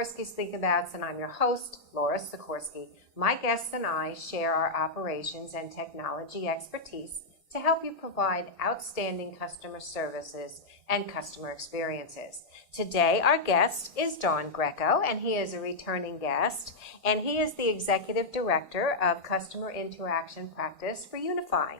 Sikorski's Thinkabouts, and I'm your host, Laura Sikorski. My guests and I share our operations and technology expertise to help you provide outstanding customer services and customer experiences. Today, our guest is Don Greco, and he is a returning guest, and he is the Executive Director of Customer Interaction Practice for Unify,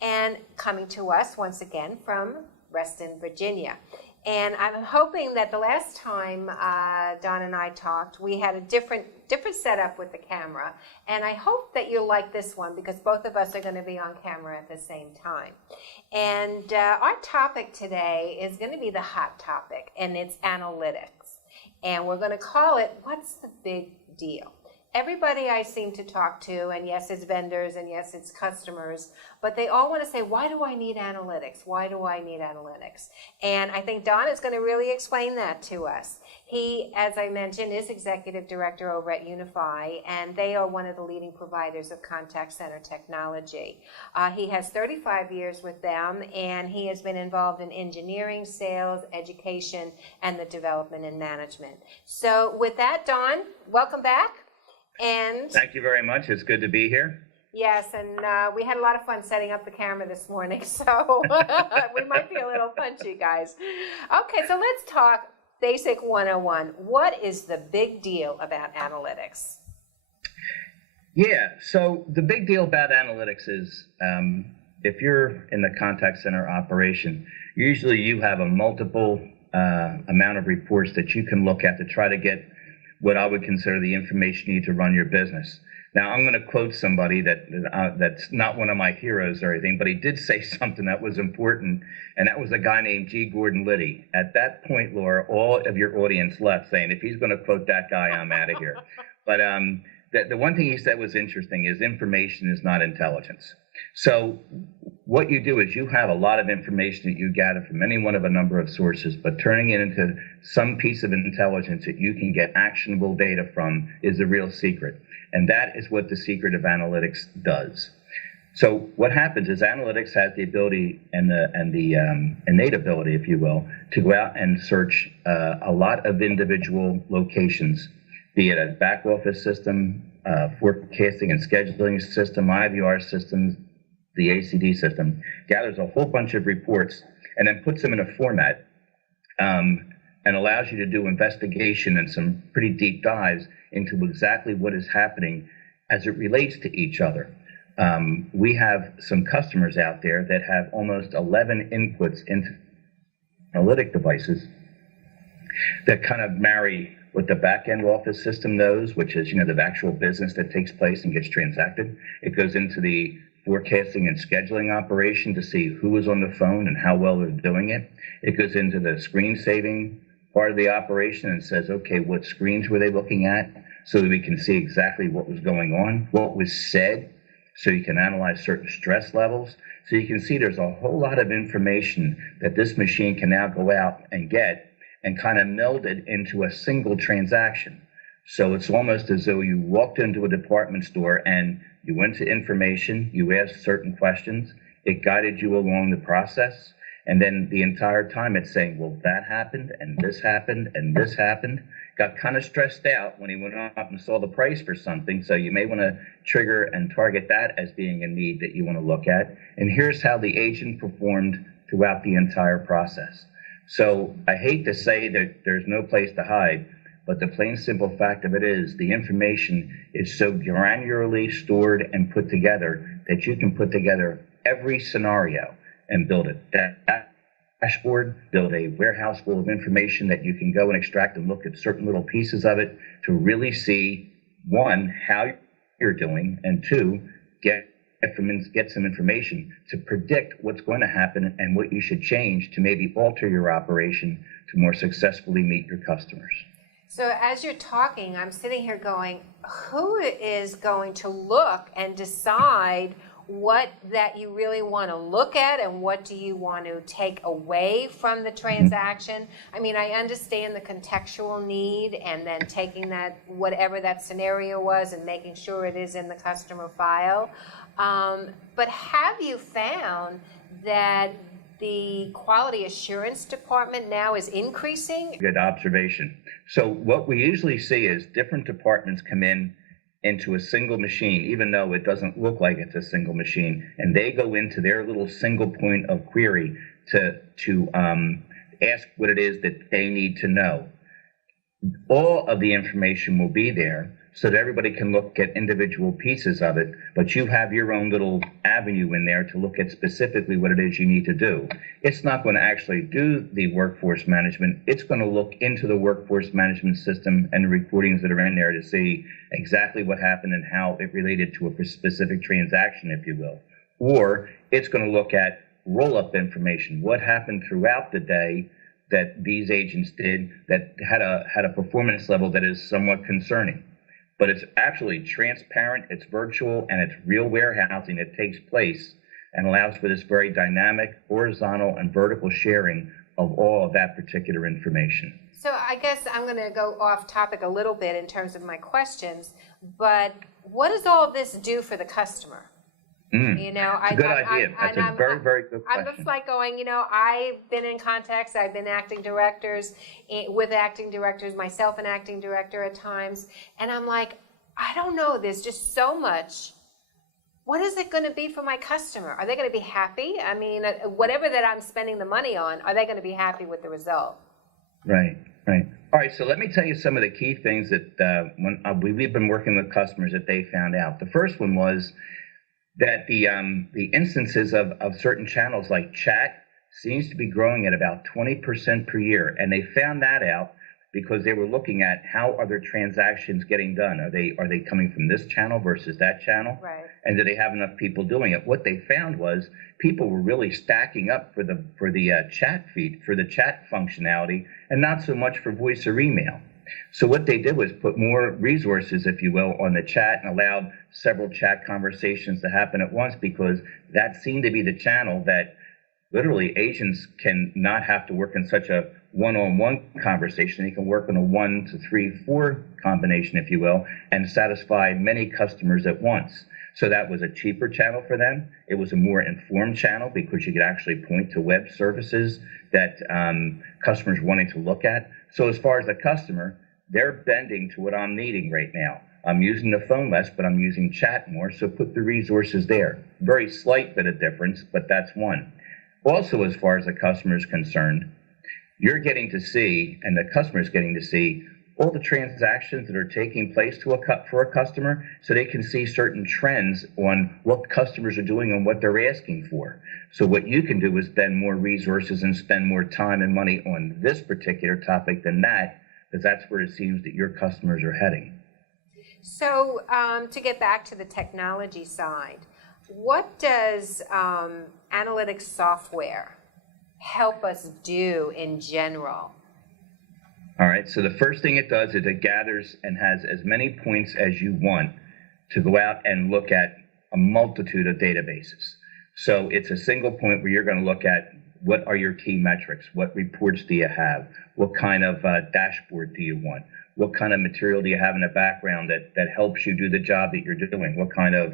and coming to us once again from Reston, Virginia. And I'm hoping that the last time Don and I talked, we had a different setup with the camera. And I hope that you'll like this one because both of us are going to be on camera at the same time. And our topic today is going to be the hot topic, and it's analytics. And we're going to call it, What's the Big Deal? Everybody I seem to talk to, and yes, it's vendors, and yes, it's customers, but they all want to say, why do I need analytics? Why do I need analytics? And I think Don is going to really explain that to us. He, as I mentioned, is Executive Director over at Unify, and they are one of the leading providers of contact center technology. He has 35 years with them, and he has been involved in engineering, sales, education, and the development and management. So with that, Don, welcome back. And thank you very much. It's good to be here. Yes, and we had a lot of fun setting up the camera this morning, so we might be a little punchy, guys. Okay, so let's talk Basic 101. What is the big deal about analytics? Yeah, so the big deal about analytics is if you're in the contact center operation, usually you have a multiple amount of reports that you can look at to try to get what I would consider the information you need to run your business. Now, I'm going to quote somebody that's not one of my heroes or anything, but he did say something that was important, and that was a guy named G. Gordon Liddy. At that point, Laura, all of your audience left saying, if he's going to quote that guy, I'm out of here. But the one thing he said was interesting is information is not intelligence. So what you do is you have a lot of information that you gather from any one of a number of sources, but turning it into some piece of intelligence that you can get actionable data from is the real secret. And that is what the secret of analytics does. So what happens is analytics has the ability and the innate ability, if you will, to go out and search a lot of individual locations, be it a back office system, forecasting and scheduling system, IVR systems, the ACD system, gathers a whole bunch of reports and then puts them in a format and allows you to do investigation and some pretty deep dives into exactly what is happening as it relates to each other. We have some customers out there that have almost 11 inputs into analytic devices that kind of marry what the back-end office system knows, which is, the actual business that takes place and gets transacted. It goes into the forecasting and scheduling operation to see who is on the phone and how well they're doing it. It goes into the screen saving part of the operation and says, okay, what screens were they looking at so that we can see exactly what was going on, what was said, so you can analyze certain stress levels. So you can see there's a whole lot of information that this machine can now go out and get and kind of meld it into a single transaction. So it's almost as though you walked into a department store and you went to information, you asked certain questions, it guided you along the process, and then the entire time it's saying, well, that happened, and this happened, and this happened. Got kind of stressed out when he went out and saw the price for something, so you may want to trigger and target that as being a need that you want to look at. And here's how the agent performed throughout the entire process. So I hate to say that there's no place to hide, but the plain simple fact of it is the information is so granularly stored and put together that you can put together every scenario and build it. That dashboard, build a warehouse full of information that you can go and extract and look at certain little pieces of it to really see, one, how you're doing, and two, get some information to predict what's going to happen and what you should change to maybe alter your operation to more successfully meet your customers. So as you're talking, I'm sitting here going, who is going to look and decide what that you really want to look at and what do you want to take away from the transaction? I mean, I understand the contextual need and then taking that, whatever that scenario was, and making sure it is in the customer file. But have you found that the quality assurance department now is increasing? Good observation. So what we usually see is different departments come into a single machine, even though it doesn't look like it's a single machine, and they go into their little single point of query to ask what it is that they need to know. All of the information will be there so that everybody can look at individual pieces of it, but you have your own little avenue in there to look at specifically what it is you need to do. It's not going to actually do the workforce management. It's going to look into the workforce management system and the recordings that are in there to see exactly what happened and how it related to a specific transaction, if you will. Or it's going to look at roll-up information, what happened throughout the day that these agents did that had a performance level that is somewhat concerning. But it's absolutely transparent, it's virtual, and it's real warehousing that takes place and allows for this very dynamic, horizontal, and vertical sharing of all of that particular information. So I guess I'm going to go off topic a little bit in terms of my questions, but what does all of this do for the customer? You know, it's a good idea. That's a very, very good question. I'm just like going, you know, I've been in contacts, I've been acting directors, with acting directors, myself an acting director at times, and I'm like, I don't know, there's just so much. What is it going to be for my customer? Are they going to be happy? I mean, whatever that I'm spending the money on, are they going to be happy with the result? Right, right. All right, so let me tell you some of the key things that we've been working with customers that they found out. The first one was that the instances of certain channels like chat seems to be growing at about 20% per year. And they found that out because they were looking at how are their transactions getting done. Are they coming from this channel versus that channel? Right. And do they have enough people doing it? What they found was people were really stacking up for the chat feed, for the chat functionality, and not so much for voice or email. So what they did was put more resources, if you will, on the chat and allowed several chat conversations to happen at once, because that seemed to be the channel that literally agents can not have to work in such a one-on-one conversation. They can work in a 1 to 3, 4 combination, if you will, and satisfy many customers at once. So that was a cheaper channel for them. It was a more informed channel because you could actually point to web services that customers wanting to look at. So as far as the customer, they're bending to what I'm needing right now. I'm using the phone less, but I'm using chat more, so put the resources there. Very slight bit of difference, but that's one. Also, as far as the customer is concerned, you're getting to see, and the customer is getting to see, all the transactions that are taking place for a customer, so they can see certain trends on what customers are doing and what they're asking for. So what you can do is spend more resources and spend more time and money on this particular topic than that, because that's where it seems that your customers are heading. So to get back to the technology side, what does analytics software help us do in general? All right, so the first thing it does is it gathers and has as many points as you want to go out and look at a multitude of databases. So it's a single point where you're going to look at what are your key metrics, what reports do you have, what kind of dashboard do you want, what kind of material do you have in the background that helps you do the job that you're doing, what kind of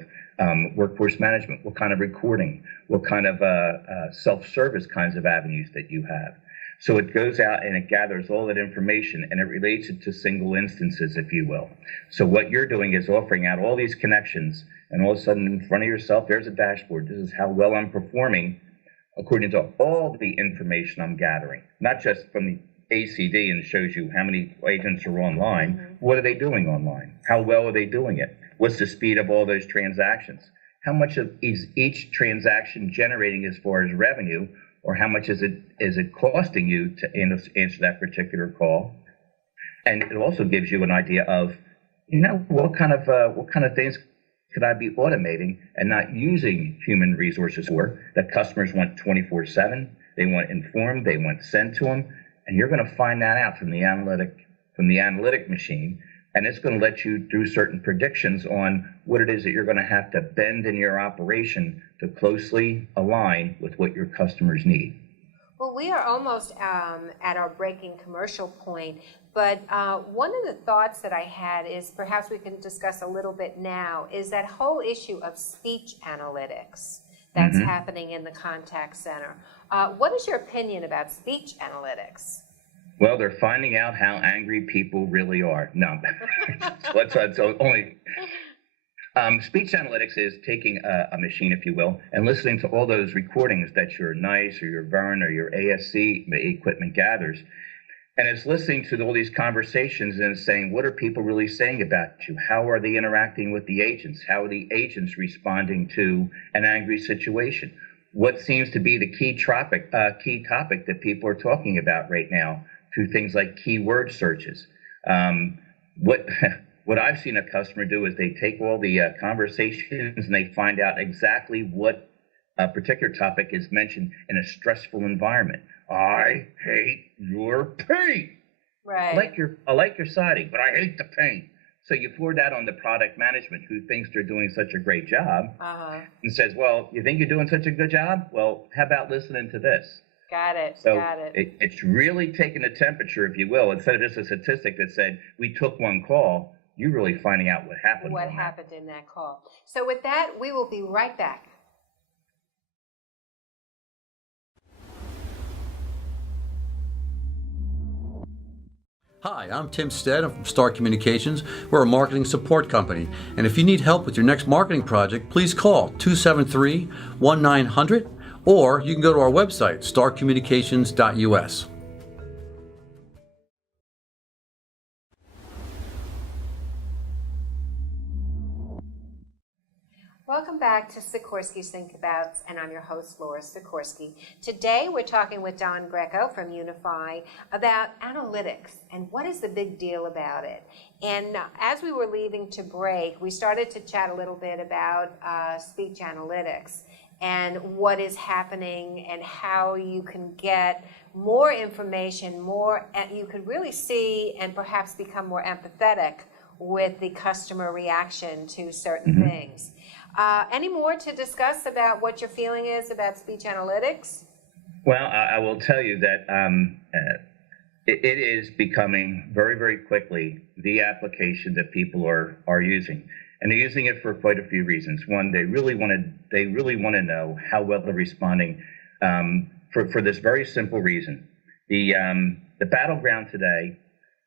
workforce management, what kind of recording, what kind of self-service kinds of avenues that you have. So it goes out and it gathers all that information and it relates it to single instances, if you will. So what you're doing is offering out all these connections, and all of a sudden in front of yourself, there's a dashboard. This is how well I'm performing according to all the information I'm gathering, not just from the ACD, and it shows you how many agents are online. Mm-hmm. What are they doing online? How well are they doing it? What's the speed of all those transactions? How much is each transaction generating as far as revenue? Or how much is it costing you to answer that particular call? And it also gives you an idea of, what kind of things could I be automating and not using human resources for, that customers want 24/7, they want informed, they want sent to them, and you're going to find that out from the analytic machine, and it's going to let you do certain predictions on what it is that you're going to have to bend in your operation to closely align with what your customers need. Well, we are almost at our breaking commercial point, but one of the thoughts that I had is perhaps we can discuss a little bit now is that whole issue of speech analytics. that's happening in the contact center. What is your opinion about speech analytics? Well, they're finding out how angry people really are. No, that's only. Speech analytics is taking a machine, if you will, and listening to all those recordings that your NICE or your VERN or your ASC equipment gathers. And it's listening to all these conversations and saying, what are people really saying about you? How are they interacting with the agents? How are the agents responding to an angry situation? What seems to be the key topic that people are talking about right now through things like keyword searches? What I've seen a customer do is they take all the conversations and they find out exactly what a particular topic is mentioned in a stressful environment. I hate your paint. Right. I like your siding, but I hate the paint. So you forward that on to product management, who thinks they're doing such a great job, and says, well, you think you're doing such a good job? Well, how about listening to this? Got it. So got it. It's really taking the temperature, if you will. Instead of just a statistic that said, we took one call, you're really finding out what happened. What happened in that call. So with that, we will be right back. Hi, I'm Tim Stead. I'm from Star Communications. We're a marketing support company. And if you need help with your next marketing project, please call 273-1900 or you can go to our website, starcommunications.us. Welcome back to Sikorski's Think Abouts, and I'm your host, Laura Sikorski. Today we're talking with Don Greco from Unify about analytics and what is the big deal about it. And as we were leaving to break, we started to chat a little bit about speech analytics and what is happening and how you can get more information, you could really see and perhaps become more empathetic with the customer reaction to certain things. Any more to discuss about what your feeling is about speech analytics? Well, I will tell you that it is becoming very, very quickly the application that people are using. And they're using it for quite a few reasons. One, they really want to know how well they're responding for this very simple reason. The battleground today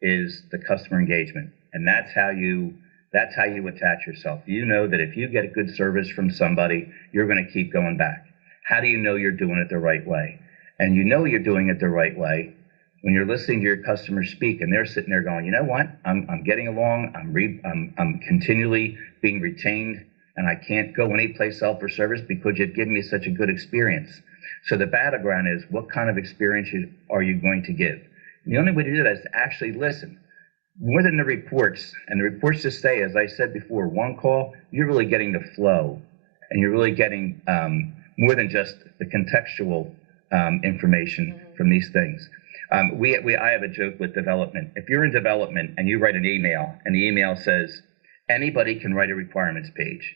is the customer engagement, and that's how you attach yourself. You know that if you get a good service from somebody, you're going to keep going back. How do you know you're doing it the right way? And you know you're doing it the right way when you're listening to your customers speak and they're sitting there going, you know what? I'm getting along. I'm continually being retained, and I can't go anyplace else for service because you've given me such a good experience. So the battleground is, what kind of experience are you going to give? And the only way to do that is to actually listen. More than the reports, and the reports just say, as I said before, one call, you're really getting the flow, and you're really getting more than just the contextual information from these things. I have a joke with development. If you're in development and you write an email, and the email says, anybody can write a requirements page.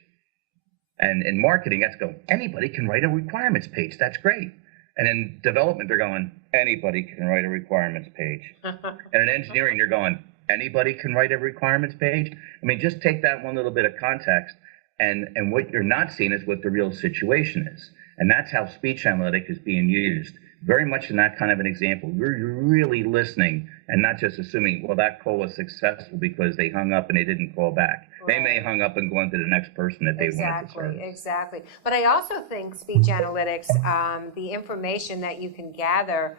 And in marketing, that's going, anybody can write a requirements page. That's great. And in development, they're going, anybody can write a requirements page. And in engineering, they're going, anybody can write a requirements page. I mean, just take that one little bit of context, and what you're not seeing is what the real situation is. And that's how speech analytic is being used. Very much in that kind of an example. You're really listening and not just assuming, well, that call was successful because they hung up and they didn't call back. Right. They may hung up and go on to the next person that they wanted to serve. Exactly. But I also think speech analytics, the information that you can gather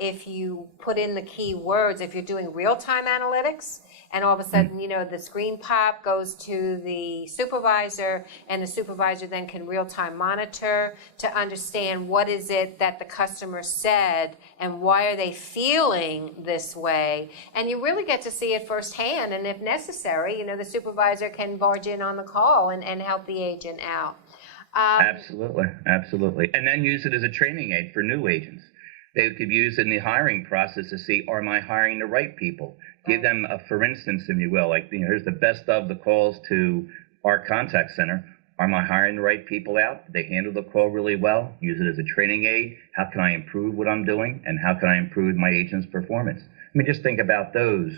if you put in the key words, if you're doing real-time analytics, and all of a sudden, the screen pop goes to the supervisor, and the supervisor then can real-time monitor to understand what is it that the customer said and why are they feeling this way. And you really get to see it firsthand, and if necessary, the supervisor can barge in on the call and help the agent out. Absolutely. And then use it as a training aid for new agents. They could use it in the hiring process to see, am I hiring the right people? Give them a for instance, if you will, like, here's the best of the calls to our contact center. Am I hiring the right people out? Did they handle the call really well? Use it as a training aid. How can I improve what I'm doing? And how can I improve my agent's performance? I mean, just think about those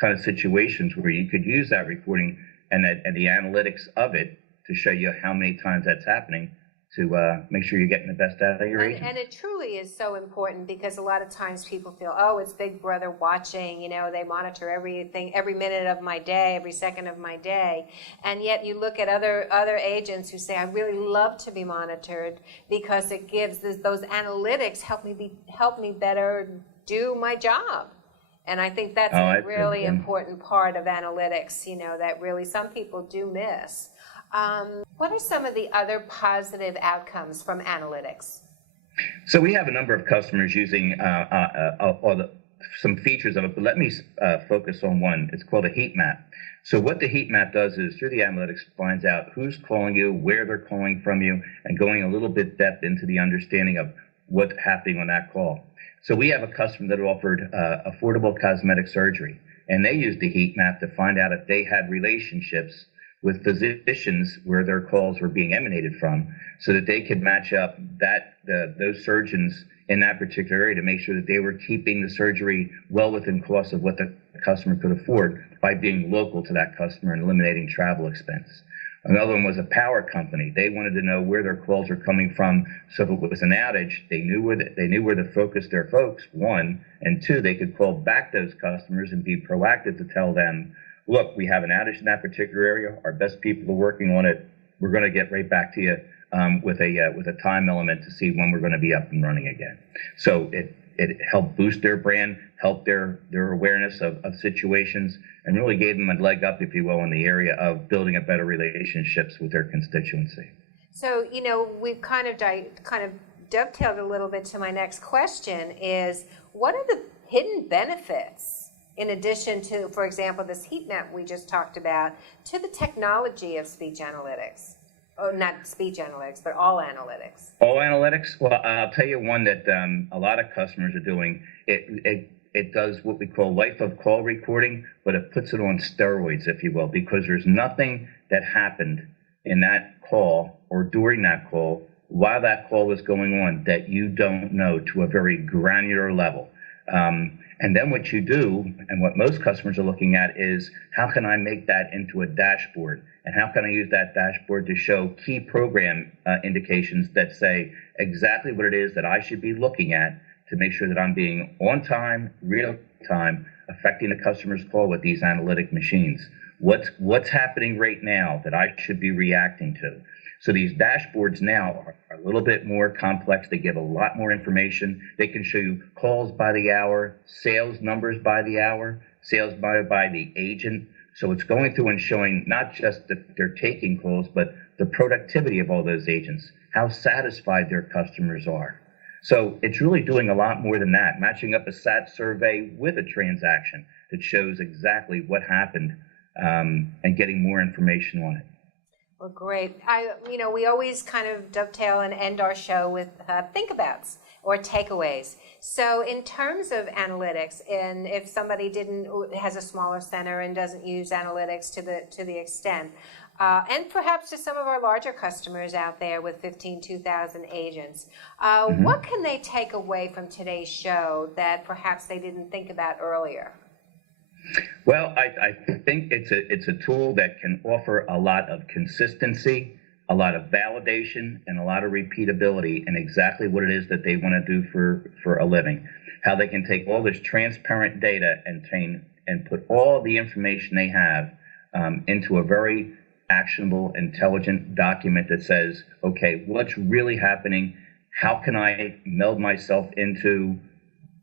kind of situations where you could use that recording and the analytics of it to show you how many times that's happening to make sure you're getting the best out of your agent. And it truly is so important, because a lot of times people feel, oh, it's Big Brother watching, they monitor everything, every minute of my day, every second of my day. And yet you look at other agents who say, I really love to be monitored, because it gives those analytics help me better do my job. And I think that's a really important part of analytics, that really some people do miss. What are some of the other positive outcomes from analytics? So we have a number of customers using some features of it, but let me focus on one. It's called a heat map. So what the heat map does is, through the analytics, finds out who's calling you, where they're calling from you, and going a little bit depth into the understanding of what's happening on that call. So we have a customer that offered affordable cosmetic surgery, and they used the heat map to find out if they had relationships with physicians where their calls were being emanated from, so that they could match up those surgeons in that particular area to make sure that they were keeping the surgery well within cost of what the customer could afford by being local to that customer and eliminating travel expense. Another one was a power company. They wanted to know where their calls are coming from, so if it was an outage, they knew where to focus their folks, one, and two, they could call back those customers and be proactive to tell them, look, we have an outage in that particular area. Our best people are working on it. We're going to get right back to you with a time element to see when we're going to be up and running again. So it helped boost their brand, helped their awareness of situations, and really gave them a leg up, if you will, in the area of building a better relationships with their constituency. So, we've kind of dovetailed a little bit to my next question is, what are the hidden benefits, in addition to, for example, this heat map we just talked about, to the technology of speech analytics? Oh, not speech analytics, but all analytics. All analytics? Well, I'll tell you one that a lot of customers are doing. It does what we call life of call recording, but it puts it on steroids, if you will, because there's nothing that happened in that call or during that call while that call was going on that you don't know, to a very granular level. And then what you do, and what most customers are looking at, is how can I make that into a dashboard? And how can I use that dashboard to show key program indications that say exactly what it is that I should be looking at to make sure that I'm being on time, real time, affecting the customer's call with these analytic machines. What's happening right now that I should be reacting to? So these dashboards now are a little bit more complex. They give a lot more information. They can show you calls by the hour, sales numbers by the hour, sales by the agent. So it's going through and showing not just that they're taking calls, but the productivity of all those agents, how satisfied their customers are. So it's really doing a lot more than that, matching up a SAT survey with a transaction that shows exactly what happened, and getting more information on it. Well, great. We always kind of dovetail and end our show with think-abouts or takeaways. So in terms of analytics, and if somebody has a smaller center and doesn't use analytics to the extent, and perhaps to some of our larger customers out there with 2,000 agents, what can they take away from today's show that perhaps they didn't think about earlier? Well, I think it's a tool that can offer a lot of consistency, a lot of validation, and a lot of repeatability in exactly what it is that they want to do for a living. How they can take all this transparent data and put all the information they have into a very actionable, intelligent document that says, okay, what's really happening? How can I meld myself into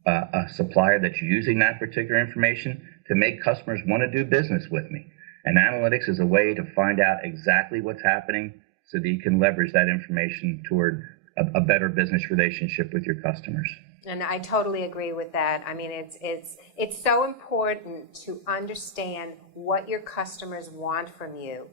a supplier that's using that particular information to make customers want to do business with me? And analytics is a way to find out exactly what's happening so that you can leverage that information toward a better business relationship with your customers. And I totally agree with that. I mean, it's so important to understand what your customers want from you.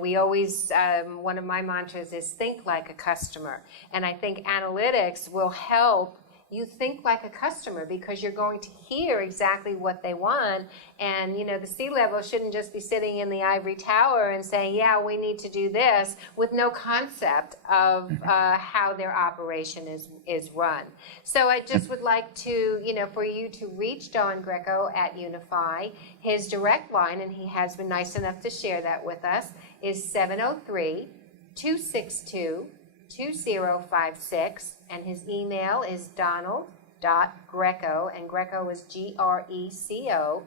We always, one of my mantras is think like a customer. And I think analytics will help you think like a customer, because you're going to hear exactly what they want. And, the C-level shouldn't just be sitting in the ivory tower and saying, yeah, we need to do this, with no concept of how their operation is run. So I just would like to, for you to reach Don Greco at Unify. His direct line, and he has been nice enough to share that with us, is 703-262 2056, and his email is donald.greco, and Greco is Greco,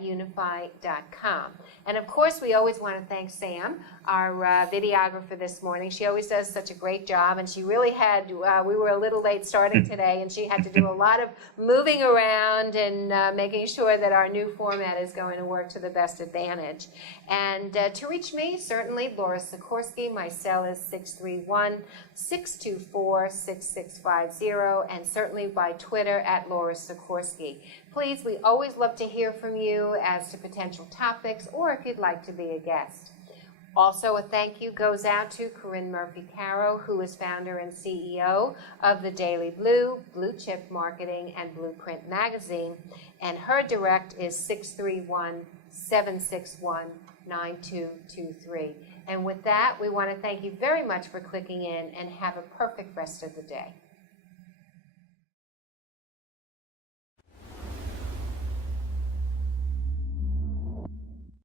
@unify.com. And of course, we always want to thank Sam, our videographer this morning. She always does such a great job, and she really had, we were a little late starting today, and she had to do a lot of moving around and making sure that our new format is going to work to the best advantage. And to reach me, certainly, Laura Sikorski. My cell is 631-624-6650, and certainly by Twitter @Laura Sikorski. Please, we always love to hear from you as to potential topics or if you'd like to be a guest. Also, a thank you goes out to Corinne Murphy-Caro, who is founder and CEO of the Daily Blue, Blue Chip Marketing, and Blueprint Magazine, and her direct is 631-761-9223. And with that, we want to thank you very much for clicking in, and have a perfect rest of the day.